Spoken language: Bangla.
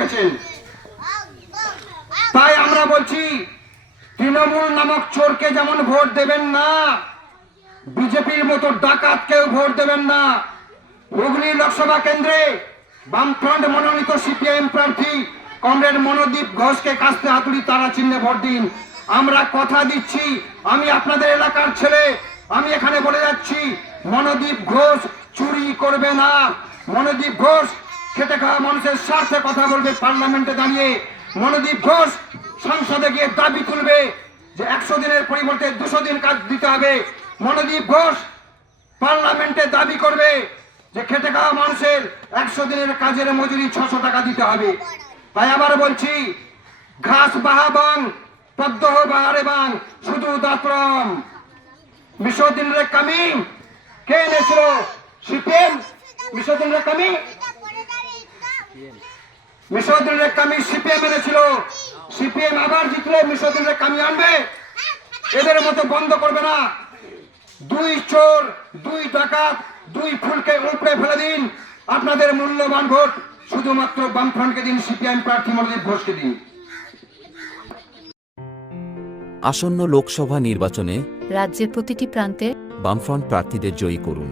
রেখেছেন। তাই আমরা বলছি, তৃণমূল নামক চোরকে যেমন ভোট দেবেন না, বিজেপির মতো ডাকাতকেও ভোট দেবেন না। হুগলি লোকসভা কেন্দ্রে বামফ্রন্ট মনোনীত সিপিআইএম প্রার্থী কমরেড মনোদীপ ঘোষকে কাস্তে হাতুড়ি তারা চিহ্নে ভোট দিন। আমরা কথা দিচ্ছি, আমি আপনাদের এলাকার ছেলে, আমি এখানে বলে যাচ্ছি, মনোদীপ ঘোষ চুরি করবে না। মনোদীপ ঘোষ খেটে খাওয়া মানুষের স্বার্থে কথা বলবে পার্লামেন্টে দাঁড়িয়ে। মনোদীপ ঘোষ সংসদে গিয়ে দাবি তুলবে যে 100 দিনের পরিবর্তে 200 দিন কাজ দিতে হবে। মনোদীপ ঘোষ পার্লামেন্টে দাবি করবে যে খেটে খাওয়া মানুষের 100 দিনের কাজের মজুরি 600 টাকা দিতে হবে। তাই আবার বলছি, ঘাস বাহাবাং পদ্মহ বাহারে বাং শুধু দাতরম। মিশরদিনের কামি কে এনেছিল? সিপিএম। মিশরদিনের কামি সিপিএম এনেছিল। সিপিএম আবার জিতলে মিশরদিনের কামি আনবে। এদের মতো বন্ধ করবে না। 2 চোর 2 ডাকাত 2 ফুলকে উপড়ে ফেলে দিন। আপনাদের মূল্যবান ভোট শুধুমাত্র বামফ্রন্টকে দিন, সিপিআইএম প্রার্থী মনোদীপ ঘোষকে দিন। আসন্ন লোকসভা নির্বাচনে রাজ্যের প্রতিটি প্রান্তে বামফ্রন্ট প্রার্থীদের জয়ী করুন।